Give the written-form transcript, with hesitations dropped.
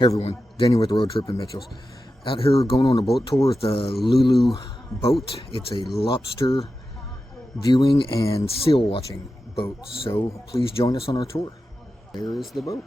Hey everyone, Danny with Road Trip in Mitchell's. Out here going on a boat tour with the Lulu boat. It's a lobster viewing and seal watching boat. So please join us on our tour. There is the boat.